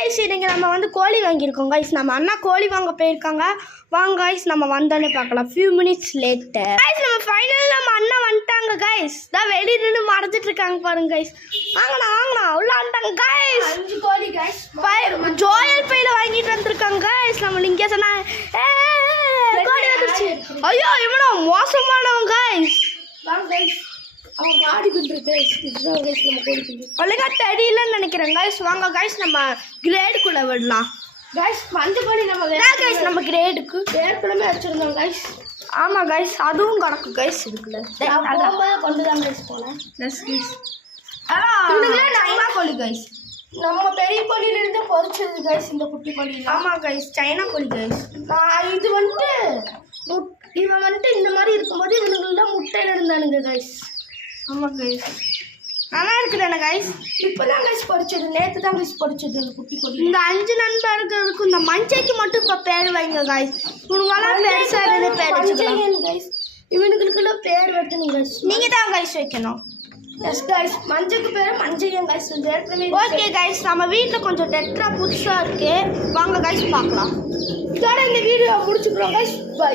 Guys இன்னைக்கு நம்ம வந்து கோழி வாங்கியிருக்கோம் கைஸ். நம்ம அண்ணா கோழி வாங்க போயிருக்காங்க. வாங்க கைஸ் நம்ம வந்தோடனே பார்க்கலாம். Few minutes later guys. நம்ம ஃபைனல் நம்ம அண்ணா வந்துட்டாங்க கைஸ். தான் வெளியே நின்று மறைஞ்சிட்டு இருக்காங்க பாருங்க கைஸ். வாங்கண்ணா உள்ள வந்துட்டாங்க கைஸ். 5 கோழி கைஸ். ஜோயல் பையில வாங்கிட்டு வந்திருக்காங்க கைஸ். நம்ம இங்கே சொன்னா கோழி வந்துருச்சு. ஐயோ இவனா மோசமானவங்க கைஸ். வாங்க கைஸ். அவன் மாடி குண்டுருக்கு இதுதான் கைஸ். நம்ம கோழி குண்டு ஒழுங்கா தெரியலன்னு நினைக்கிறேன் கைஸ். வாங்க கைஸ் நம்ம கிரேடுக்குள்ளே விடலாம் கைஸ். மஞ்சள் கோழி நம்ம கைஸ் நம்ம கிரேடுக்கு ஏற்கனவே வச்சுருந்தோம் கைஸ். ஆமாம் கைஸ் அதுவும் கிடக்கு கைஸ். இதுக்குள்ள கொண்டு தான் கைஸ் போனேன். சைனா கோழி கைஸ். நம்ம பெரிய கோழியிலிருந்து பொறிச்சது கைஸ் இந்த குட்டி கோழி. ஆமாம் கைஸ் சைனா கோழி கைஸ். இது வந்துட்டு இவன் வந்துட்டு இந்த மாதிரி இருக்கும்போது இவனுங்கள்ட்ட முட்டையில் இருந்தானுங்க கைஸ். ஆமாம் கைஸ் நல்லா இருக்குதானே கைஸ். இப்போ தான் கைஸ் பொறிச்சது. நேற்று தான் கைஸ் பொறிச்சது இந்த குட்டி கோழி. இந்த 5 நண்பர்களுக்கு இந்த மஞ்சைக்கு மட்டும் இப்போ பேர் வைங்க கைஸ். இவங்களாம் பெருசாக பேர் வச்சுக்கலாம் கைஸ். இவனுக்குள்ள பேர் வைக்கணும் கைஸ். நீங்கள் தான் கைஸ் வைக்கணும். எஸ் கைஸ் மஞ்சளுக்கு பேர் மஞ்சையும் கைஸ். ஓகே கைஸ் நம்ம வீட்டில் கொஞ்சம் டெட்ரா புதுசாக இருக்கு. வாங்க கைஸ் பார்க்கலாம். இதோட இந்த வீடியோ முடிச்சுக்கிறோம் கைஸ். பை.